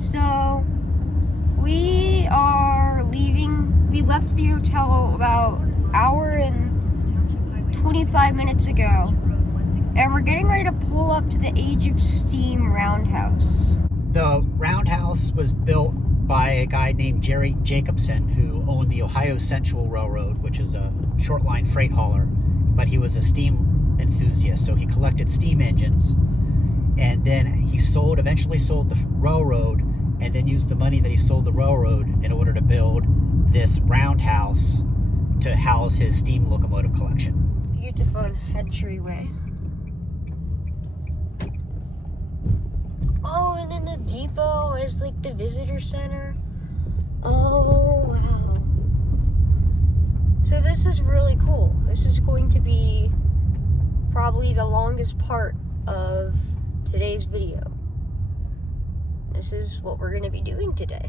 So we are leaving. We left the hotel about an hour and 25 minutes ago, and we're getting ready to pull up to the Age of Steam roundhouse. The roundhouse was built by a guy named Jerry Jacobson, who owned the Ohio Central Railroad, which is a short line freight hauler, but he was a steam enthusiast, so he collected steam engines, and then he eventually sold the railroad, and then used the money that he sold the railroad in order to build this roundhouse to house his steam locomotive collection. Beautiful entryway. Oh, and then the depot is like the visitor center. Oh, wow. So this is really cool. This is going to be probably the longest part of today's video. This is what we're going to be doing today.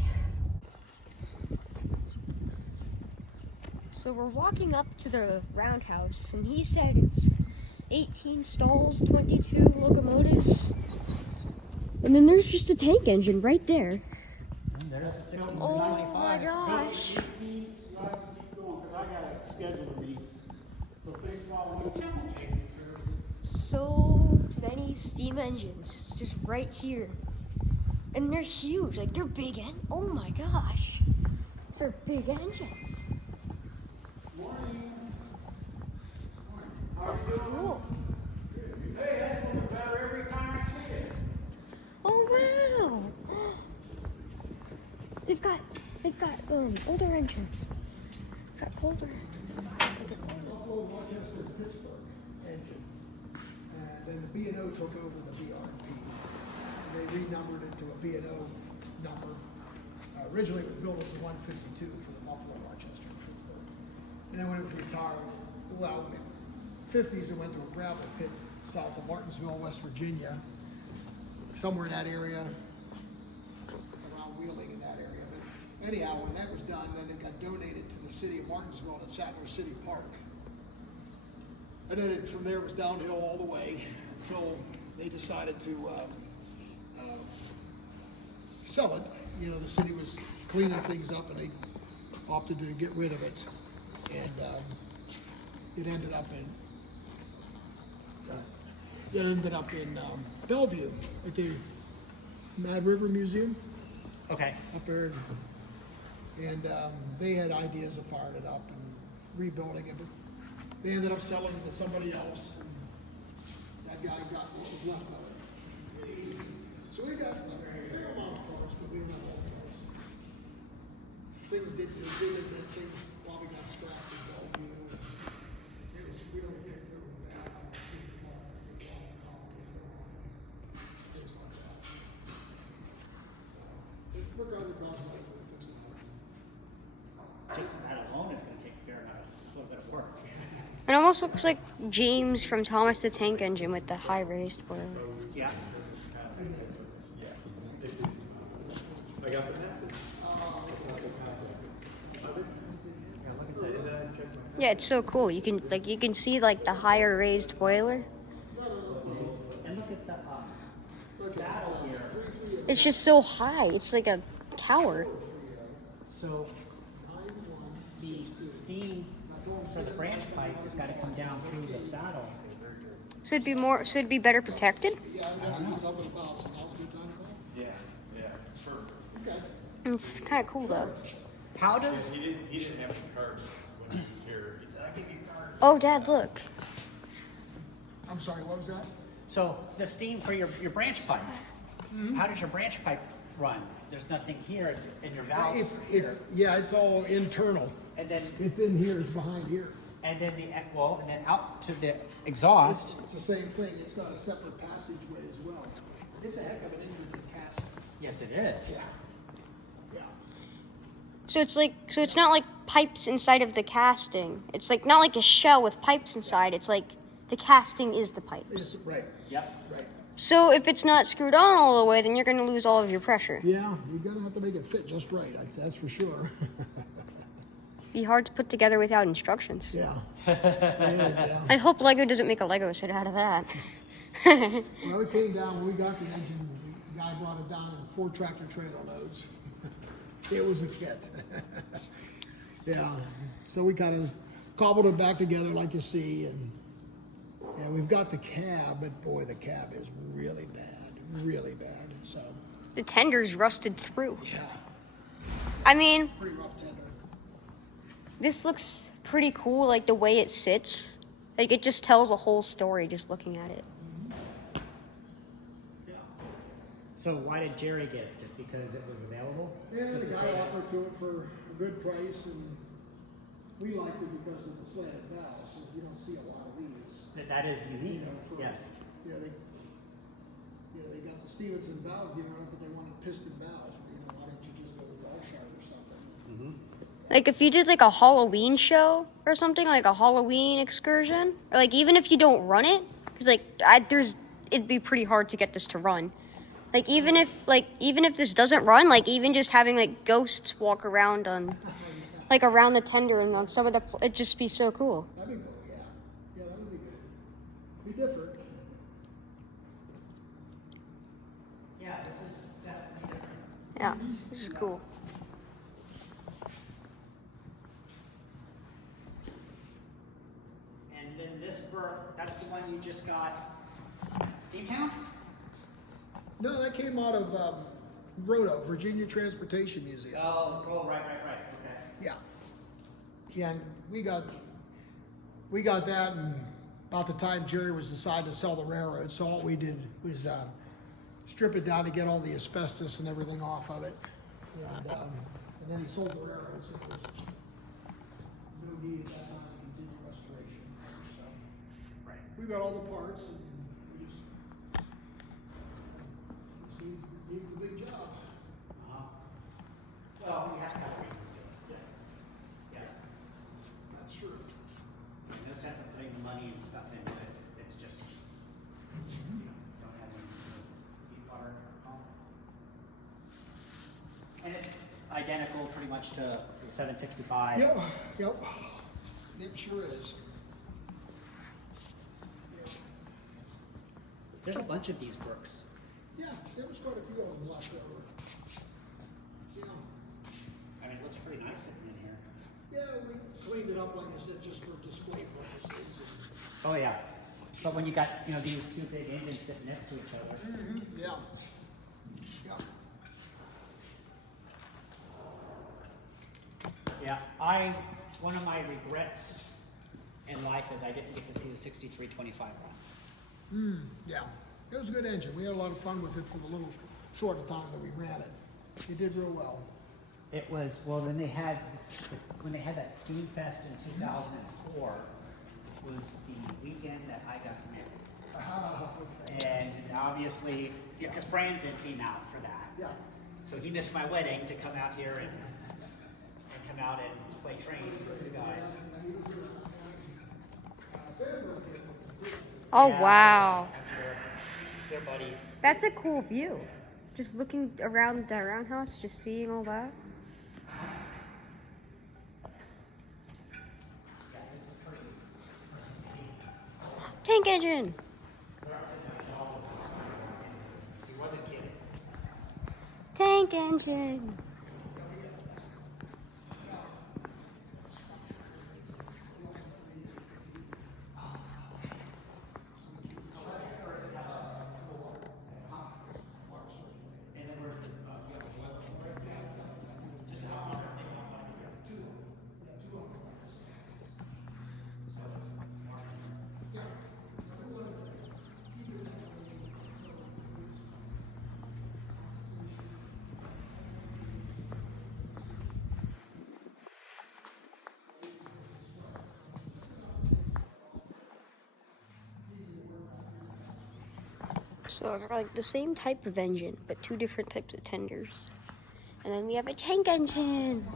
So we're walking up to the roundhouse, and he said it's 18 stalls, 22 locomotives. And then there's just a tank engine right there. And there's the Oh my gosh. So many steam engines just right here. And they're huge, like they're big oh my gosh. These are big engines. Morning. Oh, cool. Hey, that's looking better every time I see it. Oh wow! They've got older engines. Got older. Buffalo, Rochester, Pittsburgh engine, and then the B&O took over the BRP. They renumbered it to a B&O number. Originally, it was built as the 152 for the Buffalo, Rochester, and Pittsburgh. And then when it was retired, well, in the 50s, it went to a gravel pit south of Martinsville, West Virginia. Somewhere in that area, around Wheeling in that area. But anyhow, when that was done, then it got donated to the city of Martinsville at Sadler City Park. And then from there it was downhill all the way until they decided to sell it. You know, the city was cleaning things up and they opted to get rid of it. And it ended up in Bellevue at the Mad River Museum Okay. up there. And they had ideas of firing it up and rebuilding it, but they ended up selling it to somebody else. And that guy got what was left of it. So we got a fair amount of cars, but we don't have all the cars. Things didn't do good, and things probably got scrapped in Bellevue. It was really getting rid of that. Things like that. We're going to cause money to fix it. Just that alone is going to take a little bit of work. It almost looks like James from Thomas the Tank Engine with the high raised boiler. Yeah. I got the message. Yeah, it's so cool. You can see like the higher raised boiler. And look at the saddle here. It's just so high. It's like a tower. So the steam for the branch pipe has got to come down through the saddle. So it'd be better protected. Yeah, I'm going to do something about it, so now's a good time to call. Yeah, perfect. Okay. It's kind of cool though. How does He didn't have some cards when he was here. He said, "I give you cards." Oh, Dad, look. I'm sorry, what was that? so the steam for your branch pipe? How does your branch pipe run? There's nothing here in your valves. It's all internal. And then It's in here, it's behind here. and then out to the exhaust. It's the same thing, it's got a separate passageway as well. It's a heck of an engine to cast. Yes, it is. Yeah. So it's not like pipes inside of the casting. It's like not like a shell with pipes inside. It's like the casting is the pipes. Right, Yep. right. So if it's not screwed on all the way, then you're going to lose all of your pressure. Yeah, you're gonna have to make it fit just right, that's for sure. Be hard to put together without instructions. Yeah. It is, yeah. I hope Lego doesn't make a Lego set out of that. Well, it came down, when we got the engine, we guy brought it down in 4 tractor trailer loads. It was a kit. Yeah, so we kind of cobbled it back together like you see, and yeah, we've got the cab, but boy, the cab is really bad. So The tender's rusted through. yeah, I mean, pretty rough tender. this looks pretty cool, like the way it sits. Like it just tells a whole story just looking at it. Yeah, So why did Jerry get it? Just because it was available? yeah, Just the to guy say that? offered to it for a good price, and we liked it because of the slanted valves. So you don't see a lot of these. That is You unique. know, for Yes. they got the Stevenson valve gear on it, but they wanted piston valves. Why don't you just go with Walshard or something? Like if you did like a Halloween show or something, like a Halloween excursion, or like even if you don't run it, because like it'd be pretty hard to get this to run. Like even if this doesn't run, like even just having like ghosts walk around on, like around the tender and on some of the, it'd just be so cool. That'd be cool, yeah. Yeah, that would be good. Be different. Yeah, this is definitely different. Yeah, this is cool. And then this Burke, that's the one you just got. Steamtown? No, that came out of Roanoke, Virginia Transportation Museum. Oh, right. Okay. Yeah. Yeah, and we got that, and about the time Jerry was deciding to sell the railroad, so all we did was strip it down to get all the asbestos and everything off of it. And then he sold the railroad, so there was no need at that time to continue restoration. So Right. we got all the parts, and we just needs the big job. Uh-huh. Well, we have to have a reason to do it. Yeah. That's true. No sense of putting the money and stuff into it. It's just, don't have any deep water. And it's identical pretty much to the 765. Yep. It sure is. There's a bunch of these Brooks. Yeah, there was quite a few of them left over. Yeah. I mean, it looks pretty nice sitting in here. Yeah, we cleaned it up, like I said, just for display purposes. Oh yeah. But when you got, these two big engines sitting next to each other. Yeah. Yeah. Yeah, one of my regrets in life is I didn't get to see the 6325 run. Yeah. It was a good engine. We had a lot of fun with it for the little short time that we ran it. It did real well. It was, when they had that Steam Fest in 2004, was the weekend that I got married. And obviously, because Franzen came out for that. Yeah. So he missed my wedding to come out here and come out and play trains for you guys. Oh Yeah, wow, they're buddies. that's a cool view. Just looking around the roundhouse, just seeing all that. Tank engine. He wasn't kidding. Tank engine. So it's like the same type of engine, but two different types of tenders. And then we have a tank engine.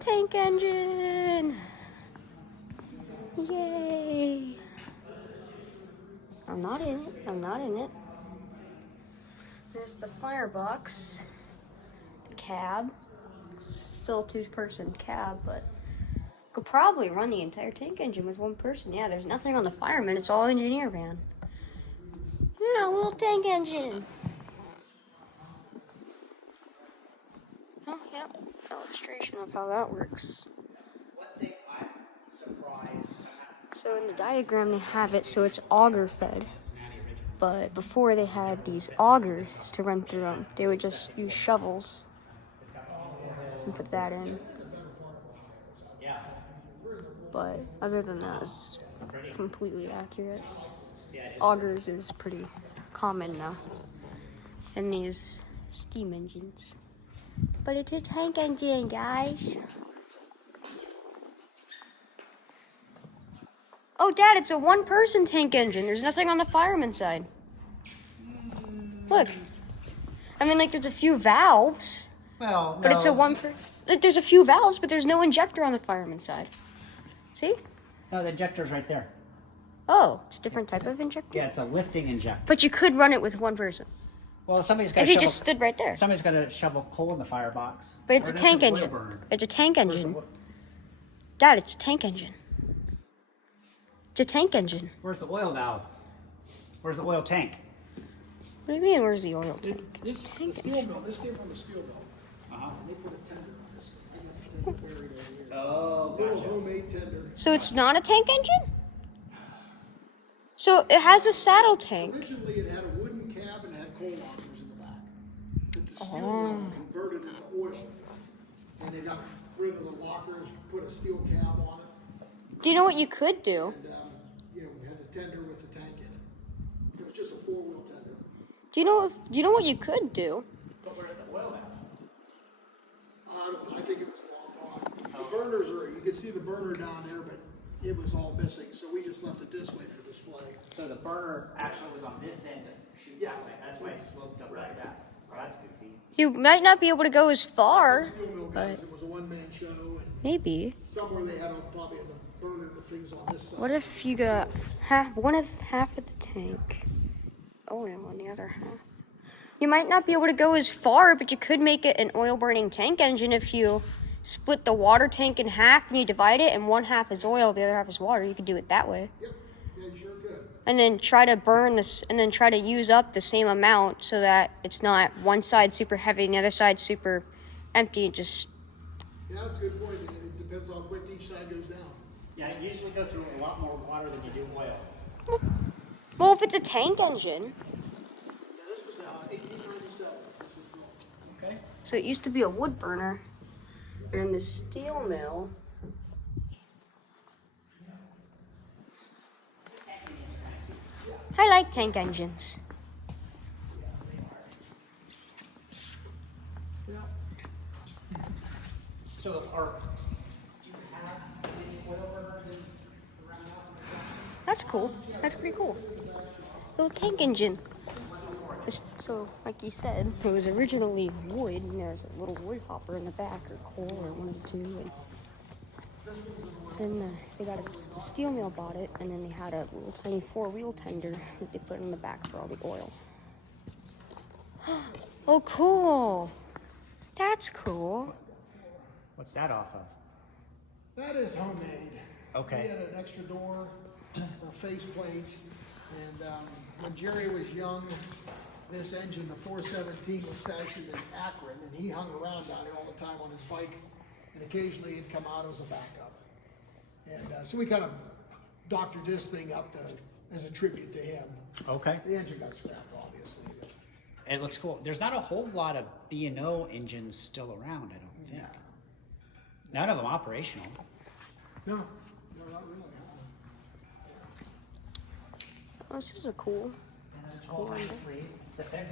Tank engine. Yay. I'm not in it. There's the firebox. The cab. Still two-person cab, but could probably run the entire tank engine with one person. Yeah, there's nothing on the fireman. It's all engineer van. Yeah, a little tank engine. Oh, yep. Illustration of how that works. One thing I'm surprised. So in the diagram they have it so it's auger fed. Cincinnati originally. But before they had these augers to run through them, they would just use shovels and put that in. Yeah. But other than that, it's completely accurate. Yeah, it is. Augers is pretty common now in these steam engines. But it's a tank engine, guys. Oh, Dad, it's a one-person tank engine. There's nothing on the fireman side. Look. I mean, like, there's a few valves, Well, but it's a like, there's a few valves, but there's no injector on the fireman side. See? No, the injector's right there. Oh, it's a different type of injector? Yeah, it's a lifting injector. But you could run it with one person. Well, somebody's got If to he shovel. just stood right there. Somebody's got to shovel coal in the firebox. But it's Or a that's tank an oil engine. burner. It's a tank Where's engine. the- Dad, it's a tank engine. It's a tank engine. Where's the oil valve? Where's the oil tank? What do you mean, where's the oil tank? This, the steel mill, this came from the steel mill. Uh-huh. They put a tender on this thing. I got the tender buried over here. Oh, Little gotcha. homemade tender. So it's not a tank engine? So it has a saddle tank. Originally, it had a wooden cab and had coal lockers in the back. But the steel mill converted it to oil. And they got rid of the lockers, put a steel cab on it, Do you know what you could do? and, we had the tender with the tank in it. It was just a four-wheel tender. Do you know what you could do? But where's the oil valve? I think it was long gone. The burners are, you can see the burner down there, but it was all missing, so we just left it this way for display. So the burner actually was on this end to shoot Yeah. that way. That's why it sloped up like that. Oh, that's goofy. You might not be able to go as far, Steel mill guys, but it was a one-man show, and maybe. somewhere they had probably the burner, the things on this side. What if you got half of the tank, oil on the other half? You might not be able to go as far, but you could make it an oil-burning tank engine if you split the water tank in half and you divide it, and one half is oil, the other half is water. You could do it that way. Yep, yeah, you sure could. And then try to burn this, and then try to use up the same amount so that it's not one side super heavy and the other side super empty. And just Yeah, that's a good point. It depends how quick each side goes down. Yeah, you usually go through a lot more water than you do oil. well, if it's a tank engine, Yeah, this was 1897. This was built. Okay. so it used to be a wood burner, and in the steel mill. I like tank engines. Yeah. So do you have any oil burners in the roundhouse? That's cool. That's pretty cool. Little tank engine. So, like you said, it was originally wood, and there's a little wood hopper in the back, or coal, or one of the two. And then they got the steel mill bought it, and then they had a little tiny four-wheel tender that they put in the back for all the oil. Oh, cool. That's cool. What's that off of? That is homemade. Okay. We had an extra door, a faceplate, and when Jerry was young, this engine, the 417, was stationed in Akron, and he hung around down here all the time on his bike, and occasionally he'd come out as a backup. And so we kind of doctored this thing up as a tribute to him. Okay. The engine got scrapped, obviously. but- It looks cool. There's not a whole lot of B&O engines still around, I don't think. None of them operational. No, not really. Oh, this is a cool. Cool engine. Pacific.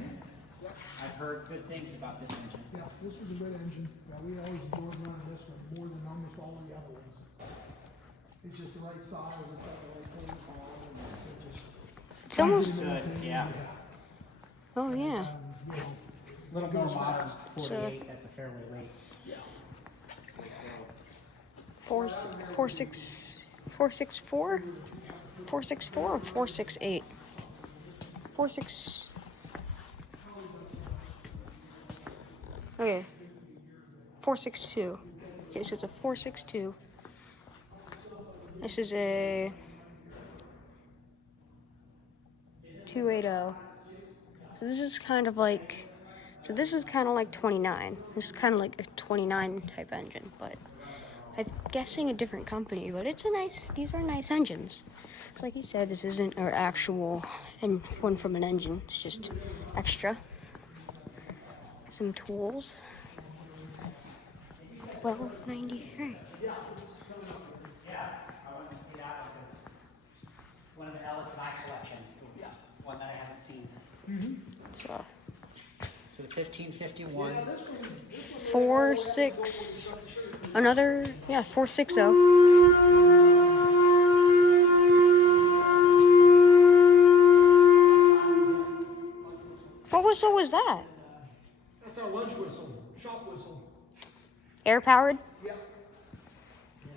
I've heard good things about this engine. Yeah, this was a good engine. We always enjoyed running this one more than almost all the other ones. It's just the right size, it's got the right paint on it, and it just. It's almost. Good, yeah. Oh yeah. You know, A little more Goes modern. fast. 48, that's a fairly late. yeah. 464, 464 or 468? 46. Okay. 462. Okay, so it's a 462. This is a 280. So this is kind of like, 29. This is kind of like a 29 type engine, but I'm guessing a different company. But these are nice engines. So like you said, this isn't our actual and one from an engine. It's just extra. Some tools. 1293. Yeah, I wanted to see that because one of the Ellis and I collections, one that I haven't seen. So So the 1551. 4.6. Another 460. What whistle was that? That's our lunch whistle, shop whistle. Air powered? Yeah. And,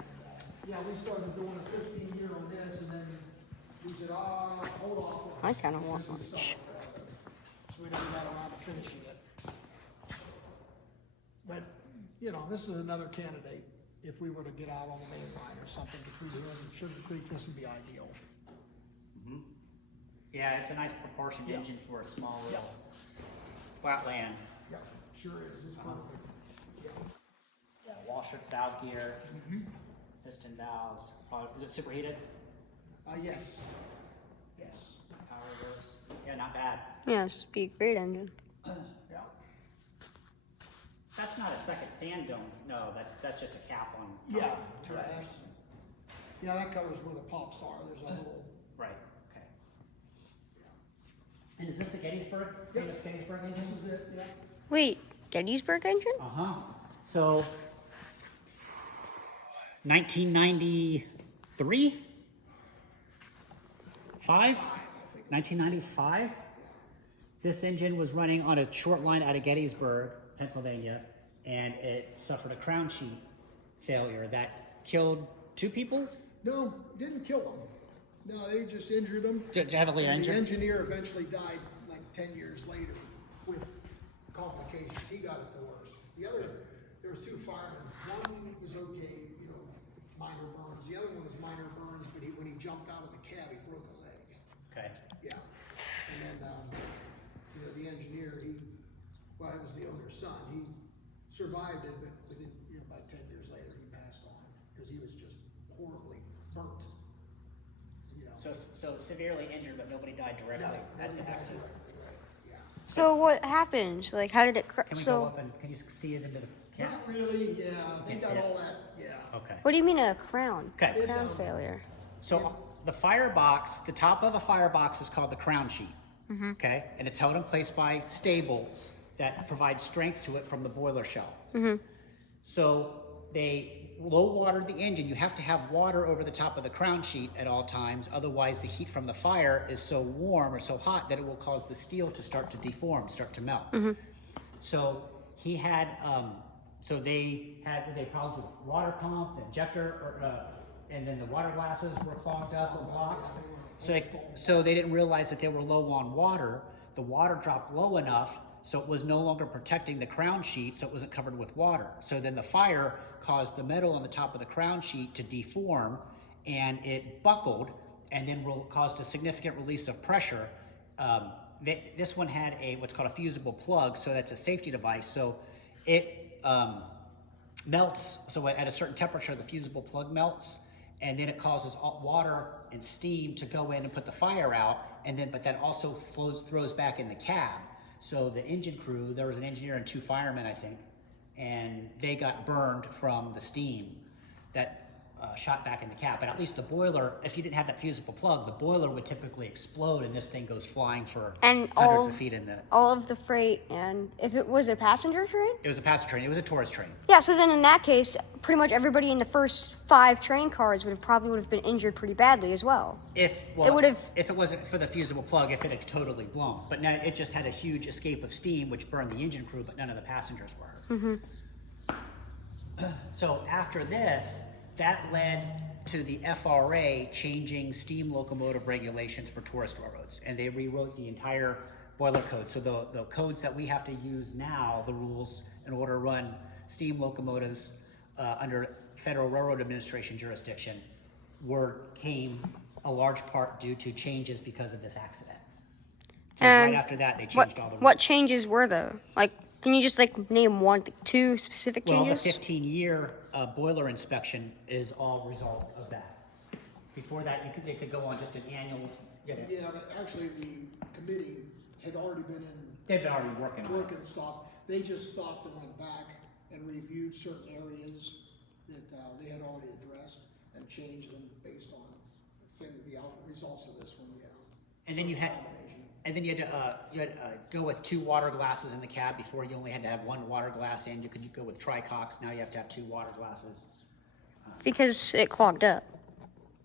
yeah, we started doing a 15-year on this, and then we said, hold off. I kind of want lunch. So we never got around to finishing it. But, you know, this is another candidate. If we were to get out on the main line or something between here and Sugar Creek, this would be ideal. Yeah, it's a nice proportioned engine for a small little flat land. Yeah, sure is. It's perfect. Yeah. Yeah, Walshart's valve gear, piston valves. Is it superheated? Yes. Yes. Power reverse. Yeah, not bad. Yeah, this would be a great engine. Yeah. That's not a second sand dome. No, that's just a cap on. Yeah. turret. Yeah, that covers where the pops are. There's a little. Right. Okay. And is this the Gettysburg? Famous Gettysburg engine? This is it. Yeah. Wait, Gettysburg engine? So, 1993? 1995? This engine was running on a short line out of Gettysburg, Pennsylvania, and it suffered a crown sheet failure that killed 2 people? No, didn't kill them. No, they just injured them. Heavily And the injured? engineer eventually died like 10 years later with complications. He got it the worst. There was 2 firemen. One was okay, you know, minor burns. The other one was minor burns, but when he jumped out of the cab, he broke a leg. Okay. Yeah. And then, you know, the engineer, it was the owner's son. He survived it, but within, about 10 years later, he passed on because he was just horribly burnt. So severely injured, but nobody died directly at the accident. Yeah. So what happened? Like, how did it Can we go up and can you see it into the camera? Not really, yeah. They got all that, yeah. Okay. What do you mean a crown? Okay. Crown failure. So the firebox, the top of the firebox is called the crown sheet. Okay, and it's held in place by stables that provide strength to it from the boiler shell. So they low watered the engine. You have to have water over the top of the crown sheet at all times, otherwise the heat from the fire is so warm or so hot that it will cause the steel to start to deform, start to melt. So he had, they had problems with water pump, the injector, and then the water glasses were clogged up or blocked. So they didn't realize that they were low on water. The water dropped low enough, so it was no longer protecting the crown sheet, so it wasn't covered with water. So then the fire caused the metal on the top of the crown sheet to deform, and it buckled, and then caused a significant release of pressure. This one had what's called a fusible plug, so that's a safety device. So it melts, so at a certain temperature, the fusible plug melts, and then it causes water and steam to go in and put the fire out, but that also throws back in the cab. So the engine crew, there was an engineer and 2 firemen, I think, and they got burned from the steam that shot back in the cab. But at least the boiler, if you didn't have that fusible plug, the boiler would typically explode and this thing goes flying for hundreds of feet in the... all of the freight, and if it was a passenger train? It was a passenger train. It was a tourist train. Yeah, so then in that case, pretty much everybody in the first 5 train cars would have been injured pretty badly as well. If it wasn't for the fusible plug, if it had totally blown. But now it just had a huge escape of steam, which burned the engine crew, but none of the passengers were. So after this, that led to the FRA changing steam locomotive regulations for tourist railroads, and they rewrote the entire boiler code. So the codes that we have to use now, the rules in order to run steam locomotives under Federal Railroad Administration jurisdiction, came a large part due to changes because of this accident. So And right after that, they What changed all the rules. what changes were though? Like, can you just like name one, two specific Well, the changes? 15-year boiler inspection is all result of that. Before that, they could go on just an annual. Yeah, but actually the committee had already been in They've been already working on work it. and stuff. They just stopped and went back and reviewed certain areas that they had already addressed and changed them based on results of this one. Yeah. And then you had, go with 2 water glasses in the cab. Before you only had to have 1 water glass, and you could go with tricox. Now you have to have 2 water glasses. Because it clogged up,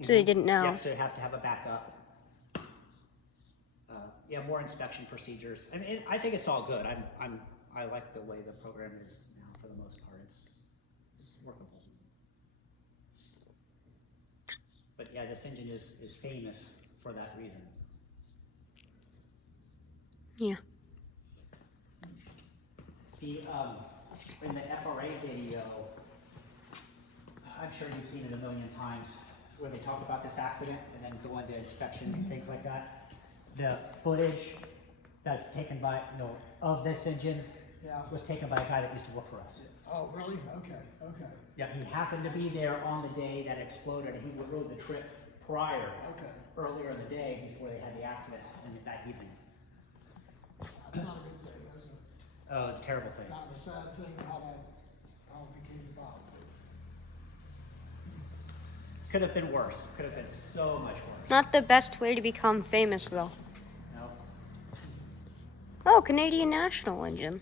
so they didn't know. Yep, so you have to have a backup. Yeah, more inspection procedures. I mean, I think it's all good. I like the way the program is now for the most part. It's workable. But yeah, this engine is famous for that reason. Yeah. The in the FRA video, I'm sure you've seen it a million times, where they talk about this accident and then go into inspections and things like that. The footage that's taken by, of this engine was taken by a guy that used to work for us. Oh, really? Okay. Okay. Yeah, he happened to be there on the day that exploded. He rode the trip prior, earlier in the day before they had the accident that evening. Not a good thing. Oh, it was a terrible thing. Kind of a sad thing how it became about. Could have been worse. Could have been so much worse. Not the best way to become famous, though. No. Oh, Canadian National engine.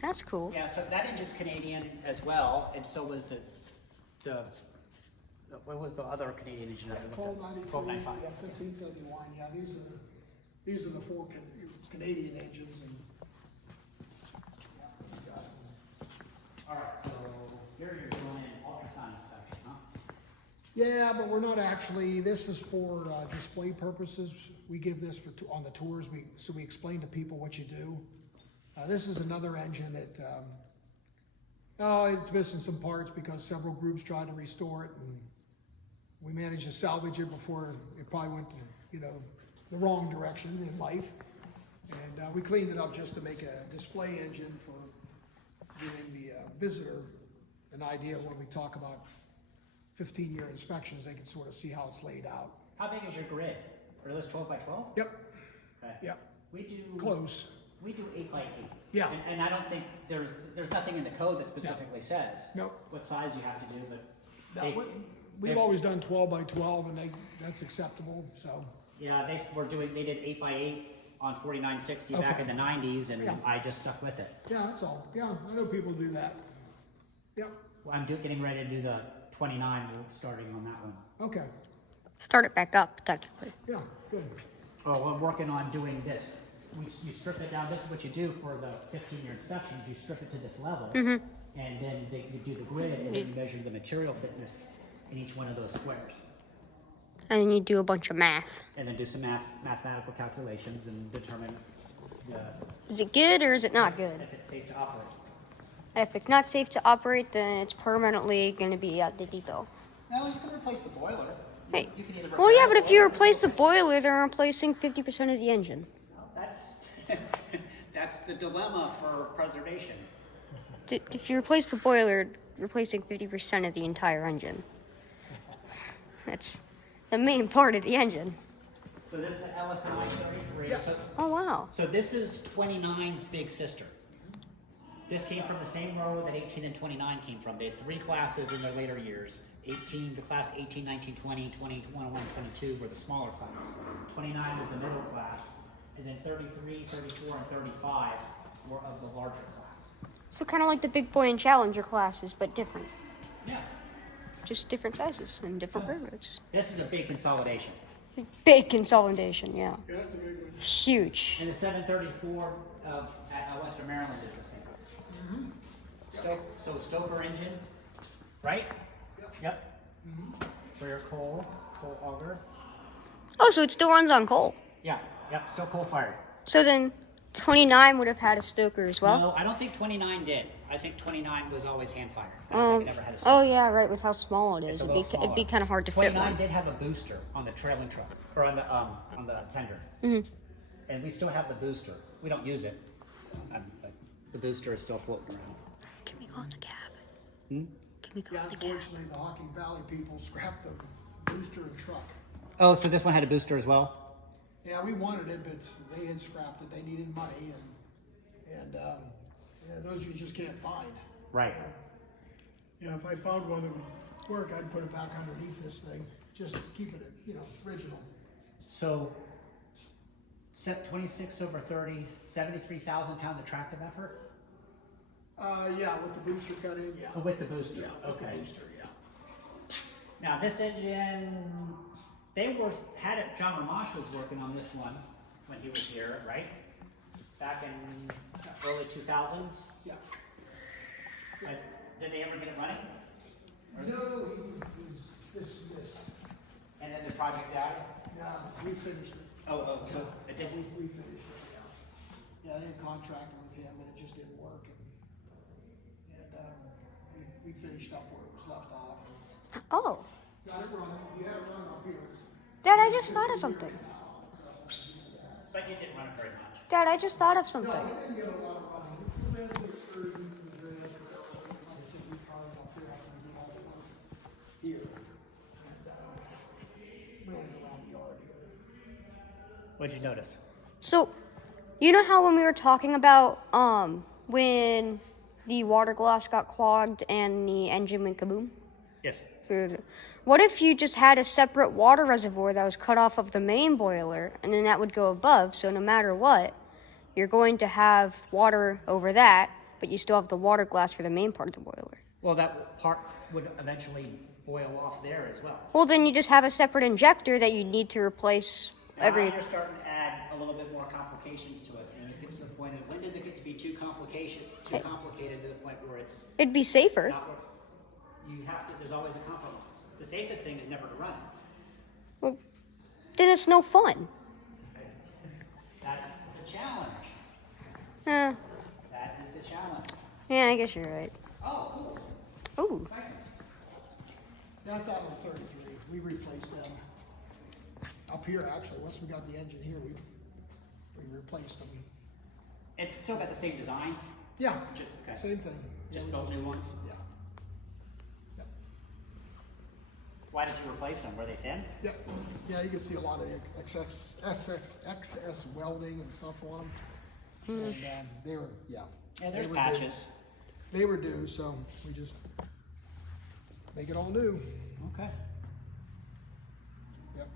That's cool. Yeah, so that engine's Canadian as well, and so was the what was the other Canadian engine? 1295. Yeah, 1551. Yeah, these are the 4 Canadian engines. And All right, so here you're doing an ultrasound inspection, huh? yeah, but we're not actually. This is for display purposes. We give this on the tours. So we explain to people what you do. This is another engine that it's missing some parts because several groups tried to restore it, and we managed to salvage it before it probably went the wrong direction in life. And we cleaned it up just to make a display engine for giving the visitor an idea when we talk about 15-year inspections. They can sort of see how it's laid out. How big is your grid? Are those 12 by 12? Yep. Okay. Yep. We do Close. We do 8 by 8. Yeah. And I don't think there's nothing in the code that specifically says what size you have to do, but We've always done 12 by 12, and that's acceptable. So. Yeah, they did 8 by 8 on 4960 back in the 90s, and I just stuck with it. Yeah, that's all. Yeah, I know people do that. Yep. Well, I'm getting ready to do the 29, starting on that one. Okay. Start it back up, technically. Yeah, good. Oh, I'm working on doing this. You strip it down. This is what you do for the 15-year inspections. You strip it to this level, and then you do the grid, and then you measure the material fitness in each one of those squares. And then you do a bunch of math. And then do some mathematical calculations and determine Is it good or is it not good? if it's safe to operate. If it's not safe to operate, then it's permanently going to be at the depot. No, you can replace the boiler. Hey. You can either Well, yeah, repair but the if you boiler- replace the boiler, they're replacing 50% of the engine. Well, that's the dilemma for preservation. If you replace the boiler, replacing 50% of the entire engine. That's the main part of the engine. So this is the LSI 33. Yes. Oh, wow. So this is 29's big sister. This came from the same railroad that 18 and 29 came from. They had 3 classes in their later years. The class 18, 19, 20, 20, 21, 22 were the smaller class. 29 was the middle class. And then 33, 34, and 35 were of the larger class. So kind of like the big boy and challenger classes, but different. Yeah. Just different sizes and different railroads. This is a big consolidation. Big consolidation, yeah. Yeah, that's a big one. Huge. And the 734 at Western Maryland is the same. So Stoker engine, right? Yep. For your coal auger. Oh, so it still runs on coal. Yeah, yep, still coal fired. So then 29 would have had a stoker as well. No, I don't think 29 did. I think 29 was always hand fire. I don't think it ever had a stoker. Oh yeah, right. With how small it is, It's a it'd be little kind of hard to fit 29 one. did have a booster on the trailing truck, or on the tender. And we still have the booster. We don't use it. But the booster is still floating around. Can we go in the cab? Can we go Yeah, in the cab? unfortunately, the Hocking Valley people scrapped the booster and truck. Oh, so this one had a booster as well? Yeah, we wanted it, but they had scrapped it. They needed money, and yeah, those you just can't find. Right. Yeah, if I found one that would work, I'd put it back underneath this thing, just keeping it, original. So, set 26 over 30, 73,000 pounds of tractive effort? Yeah, with the booster cut in, yeah. Oh, with the booster. Yeah, with Okay. the booster, yeah. Now this engine, had it. John Ramash was working on this one when he was here, right? Back in early 2000s. Yeah. Did they ever get it running? No, he was dismissed. And then the project died. Yeah, we finished it. Oh, so it didn't. We finished it, yeah. Yeah, they had contracted with him, but it just didn't work. And we finished up where it was left off. Oh, Got it running. We had it running up here. Dad, I just thought of something. But you didn't run it very much. Dad, I just thought of something. No, we didn't get a lot of running. We ran the excursions and the drives. Like I said, we farmed up there after we did all the work here. And ran it around the yard here. What'd you notice? So, you know how when we were talking about when the water glass got clogged and the engine went kaboom? Yes. What if you just had a separate water reservoir that was cut off of the main boiler, and then that would go above, so no matter what, you're going to have water over that, but you still have the water glass for the main part of the boiler. Well, that part would eventually boil off there as well. Well, then you just have a separate injector that you need to replace every... Now you're starting to add a little bit more complications to it, and it gets to the point of when does it get to be too complicated to the point where it's It'd be safer. not worth. You have to. There's always a compromise. The safest thing is never to run it. Well, then it's no fun. That's the challenge. Eh, That is the challenge. yeah, I guess you're right. Oh, cool. Ooh. That's out of the 33. We replaced them. Up here, actually, once we got the engine here, we replaced them. It's still got the same design. Yeah, Okay. same thing. Just Yeah, built new ones. Yeah. Yep. Why did you replace them? Were they thin? Yep. Yeah, you can see a lot of XS welding and stuff on them. And they were, yeah. Yeah, they there's were patches. Due. They were due, so we just make it all new. Okay. Yep.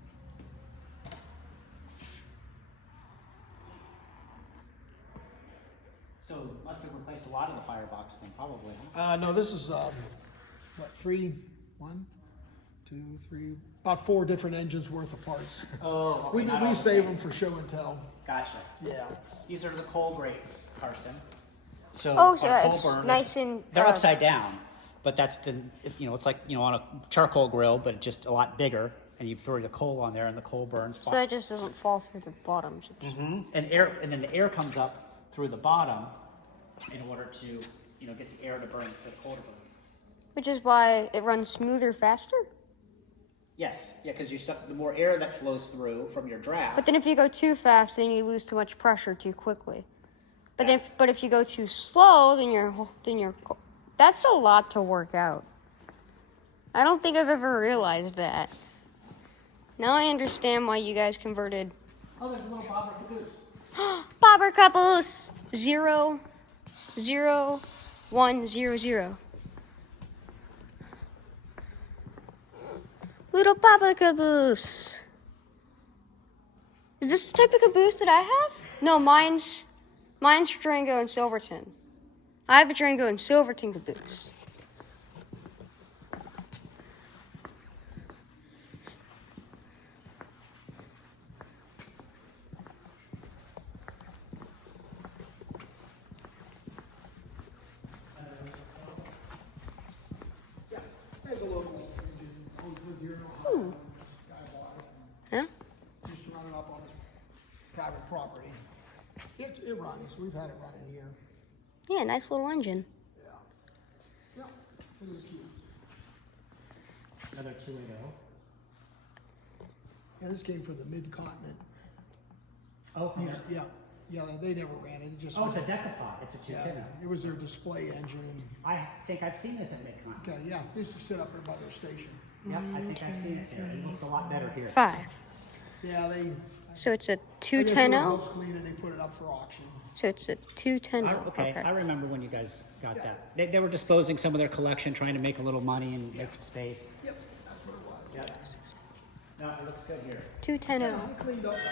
So must have replaced a lot of the firebox then, probably. Huh? No, this is what, about 4 different engines worth of parts. Oh, okay, not all we the save same. them for show and tell. Gotcha. Yeah. These are the coal grates, Carson. So Oh, so on a coal it's burner, nice and... they're upside down, but that's it's like on a charcoal grill, but just a lot bigger. And you throw the coal on there, and the coal burns. So it just doesn't fall through the bottom. So just- And then the air comes up through the bottom in order to get the air to burn, the coal to burn. Which is why it runs smoother faster. Yes, yeah, because the more air that flows through from your draft. But then if you go too fast, then you lose too much pressure too quickly. But if you go too slow, then you're that's a lot to work out. I don't think I've ever realized that. Now I understand why you guys converted. Oh, there's a little bobber caboose. Bobber couples 0, 0, 1, 0, 0. Little bobber caboose. Is this the type of caboose that I have? No, mine's Durango and Silverton. I have a Durango and Silverton caboose. Yeah, there's a local engine. Always lived here in Ohio. Guy bought it Huh? and used to run it up on his private property. It runs. We've had it running here. Yeah, nice little engine. Yeah. Yeah. It is cute. Another 280. Yeah, this came from the mid-continent. Oh, from there. Yeah. Yeah, they never ran it. It just Oh, it's a decapod. It's a yeah, 210. it was their display engine. I think I've seen this at Mid-Con. Okay, yeah, they used to sit up there by their station. Yep, I think I've seen it there. It looks a lot better here. 5. Yeah, they. So it's a I guess they 210. house clean and they put it up for auction. So it's a 210. Okay, I remember when you guys got that. They were disposing some of their collection, trying to make a little money and make some space. Yep, that's what it was. Yep. No, it looks good here. 210. Yeah, they cleaned up nice.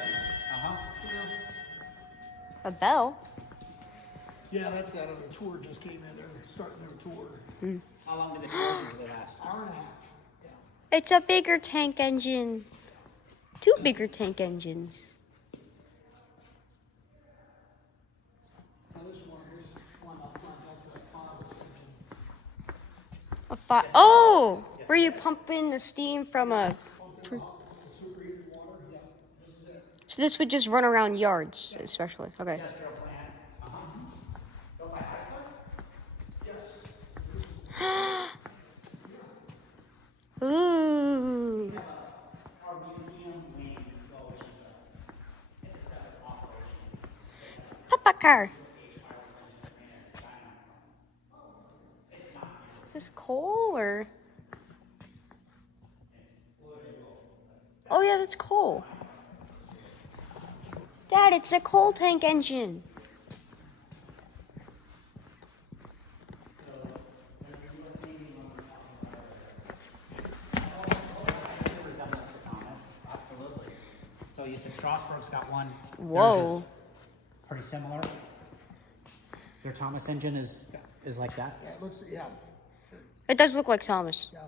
Uh-huh. A bell. Yeah, that's that other tour just came in. They're starting their tour. How long did the tours usually last? Hour and a half. Yeah. It's a bigger tank engine. 2 bigger tank engines. Now this one up front, that's a Father's engine. A 5. Oh, where you pump in the steam from a. Pump it up, superheated water. Yeah, this is it. So this would just run around yards, especially. Okay. Industrial plant. Uh-huh. Built by Chrysler? Yes. Ooh. Our museum wing, which is it's a separate operation. Papa car. Is this coal or? Oh yeah, that's coal. Dad, it's a coal tank engine. Resemblance to Thomas, absolutely. So you said Strasbourg's got one. Whoa. Theirs is pretty similar. Their Thomas engine is like that. Yeah, it looks, yeah, It does look like Thomas. yeah.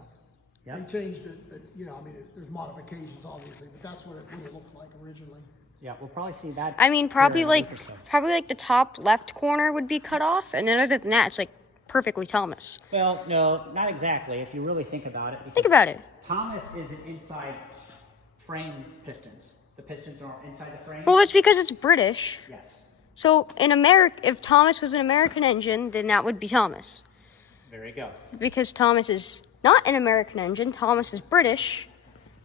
Yep. They changed it, but, you know, I mean, there's modifications obviously, but that's what it would have looked like originally. Yeah, we'll probably see that. I mean, here probably in a like week or so. the top left corner would be cut off, and then other than that, it's like perfectly Thomas. Well, no, not exactly. If you really think about it. Think because about it. Thomas is an inside frame pistons. The pistons are inside the frame. Well, it's because it's British. Yes, So in America, if Thomas was an American engine, then that would be Thomas. there you go. Because Thomas is not an American engine, Thomas is British,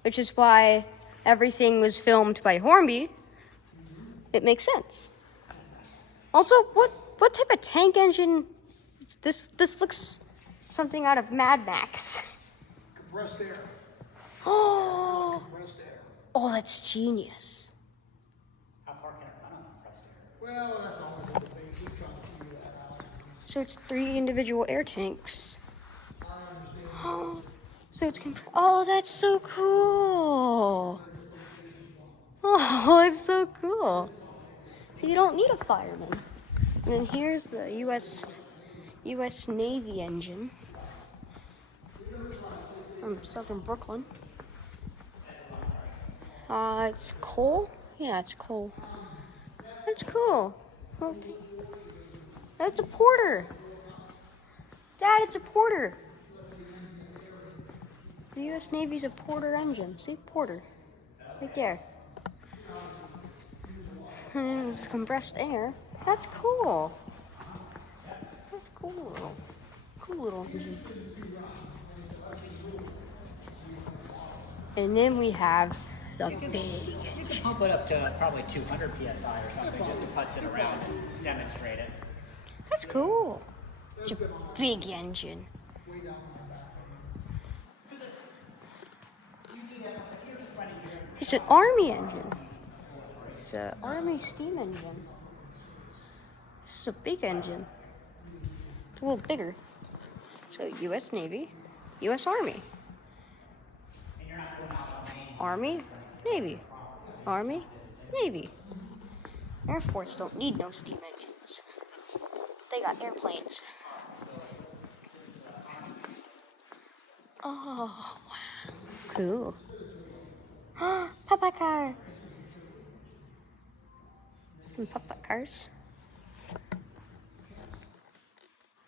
which is why everything was filmed by Hornby. It makes sense. Also, what type of tank engine? This looks something out of Mad Max. Compressed air, Oh, compressed air. oh, that's genius. How far can it run on compressed air? Well, that's always a debate. We're trying to figure that out. So it's 3 individual air tanks. I understand. Oh, so it's oh, that's so cool. Oh, it's so cool. So you don't need a fireman. And then here's the U.S. Navy engine from Southern Brooklyn. It's coal. Yeah, it's coal. That's cool. Well, that's a Porter. Dad, it's a Porter. The U.S. Navy's a Porter engine. See, Porter, right there. And then this compressed air. That's cool. That's cool. Cool little engine. And then we have the big. You can pump it up to probably 200 psi or something just to putz it around and demonstrate it. That's cool. It's a big engine. It's an Army engine. It's an Army steam engine. This is a big engine. It's a little bigger. So U.S. Navy, U.S. Army. Army, Navy. Army, Navy. Air Force don't need no steam engines. They got airplanes. Oh, wow. Cool. Papa car. Some papa cars.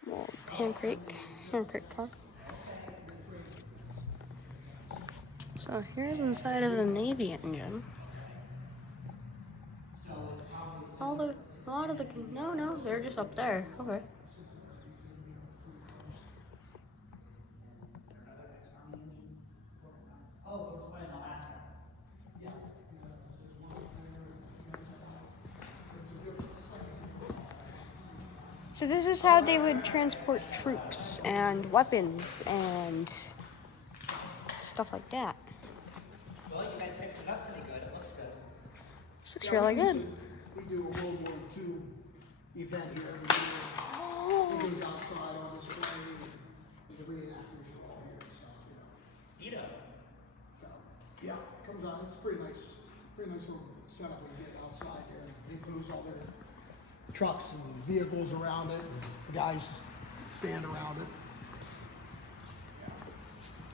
Little pancake car. So here's inside of the Navy engine. A lot of the no, they're just up there. Okay. Oh, there was one in Alaska. Yeah. There's one there. It's a different. So this is how they would transport troops and weapons and stuff like that. Well, you guys fixed it up pretty good. It looks good. This looks really good. We do a World War II event here every year. Oh. It goes outside on display, and the reenactors are all here, so, you know. Neato. So, yeah, it comes out, it's pretty nice little setup when you get outside there. They booze all their trucks and vehicles around it, and the guys stand around it.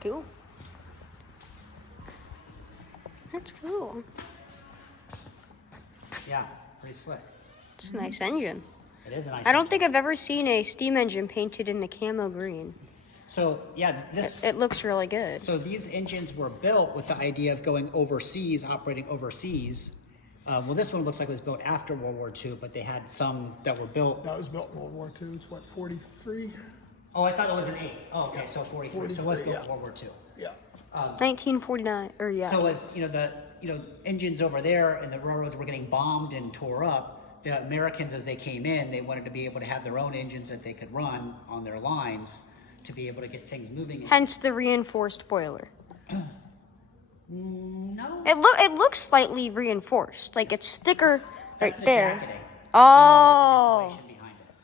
Cool. That's cool. Yeah, pretty slick. It's a nice engine. It is a nice. I don't think I've ever seen a steam engine painted in the camo green. So yeah, It looks really good. So these engines were built with the idea of going overseas, operating overseas. Well, this one looks like it was built after World War II, but they had some that were built. That was built in World War II, it's what, 43? Oh, I thought it was an 8. Oh, okay, so 43. So it was built in yeah. World War II. Yeah. 1949, or yeah. So as the engines over there and the railroads were getting bombed and tore up, the Americans, as they came in, they wanted to be able to have their own engines that they could run on their lines to be able to get things moving. Hence the reinforced boiler. No. It looks slightly reinforced, like it's thicker right That's the there. jacketing. Oh, Insulation behind it.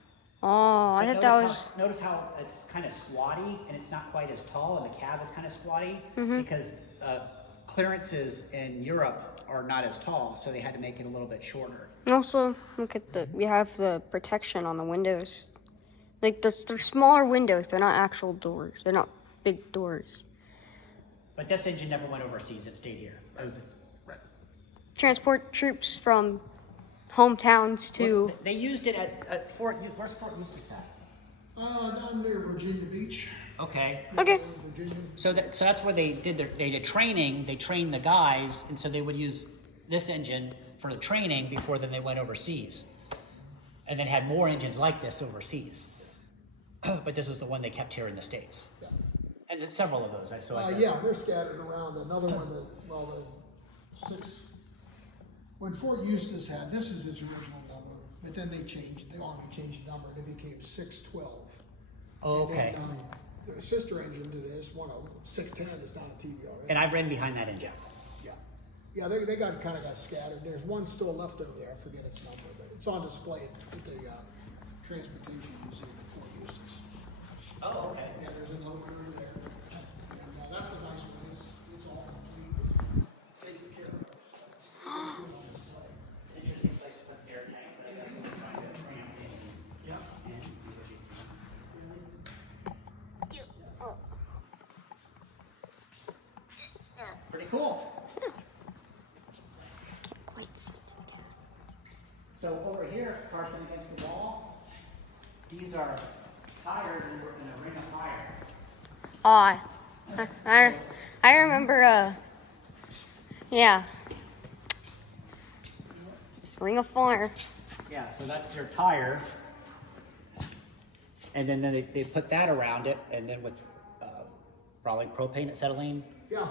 oh, I But thought that was. notice how it's kind of squatty and it's not quite as tall, and the cab is kind of squatty because clearances in Europe are not as tall, so they had to make it a little bit shorter. Also, look at we have the protection on the windows. Like they're smaller windows. They're not actual doors. They're not big doors. But this engine never went overseas; it stayed here. Right. Transport troops from hometowns to. Well, they used it at Fort. Where's Fort Eustis at? Down near Virginia Beach. Okay. Okay. Virginia. So that's where they did training. They trained the guys, and so they would use this engine for the training before then they went overseas, and then had more engines like this overseas. But this is the one they kept here in the States, Yeah. and there's several of those. Yeah, they're scattered around. Another one that, the 6, when Fort Eustis had, this is its original number, but then they changed, the Army changed the number and it became 612. Okay. And then, the sister engine to this, one of them, 610 is not a TBR. And I've ridden behind that engine. Yeah. Yeah, they got scattered. There's one still left over there, I forget its number, but it's on display at the Transportation Museum in Fort Eustis. Oh, okay. Yeah, there's another one over there. And that's a nice one. It's all complete. It's been taken care of. So it's on display. It's an interesting place to put the air tank, but I guess we're trying to tramp in. Yeah. Pretty cool. Quite see it. So over here, Carson, against the wall, these are tires in a ring of fire. I remember. Yeah. Ring of Fire. Yeah, so that's your tire. And then they put that around it, and then with probably propane, acetylene, Yeah.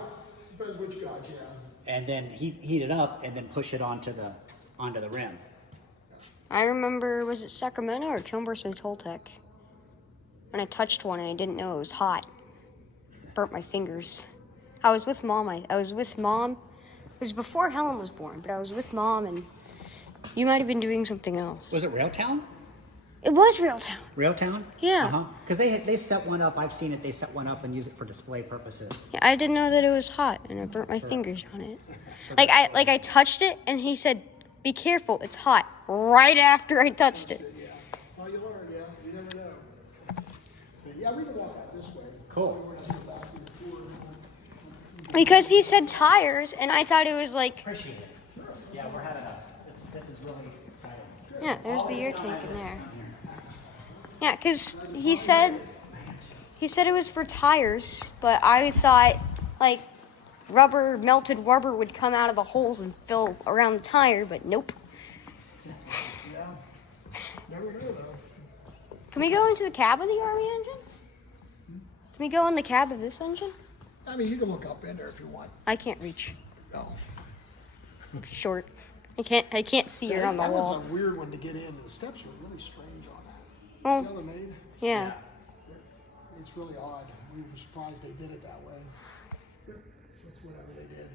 Depends which god, yeah. and then heat it up, and then push it onto the rim. I remember, was it Sacramento or Kilmer Toltec? When I touched one and I didn't know it was hot. Burnt my fingers. I was with mom. I was with mom. It was before Helen was born, but I was with mom and you might have been doing something else. Was it Railtown? It was Railtown. Railtown? Yeah. Because they set one up. I've seen it. They set one up and use it for display purposes. Yeah, I didn't know that it was hot and I burnt my fingers on it. I touched it and he said, "Be careful, it's hot." Right after I touched it. Yeah. That's how you learn, yeah. You never know. But yeah, we can walk out this way. Cool. We're gonna go back to the tour. Because he said tires and I thought it was like, Appreciate it. Yeah, we're having this is really exciting. yeah, there's the air tank in there. Yeah, because he said it was for tires, but I thought like melted rubber would come out of the holes and fill around the tire, but nope. Yeah. Never know though. Can we go into the cab of the Army engine? Can we go in the cab of this engine? I mean, you can look up in there if you want. I can't reach. Oh. I'm short. I can't see her on the That wall. was a weird one to get in. The steps were really strange on that. Oh. See how they're made? Yeah. It's really odd. We were surprised they did it that way. That's whatever they did.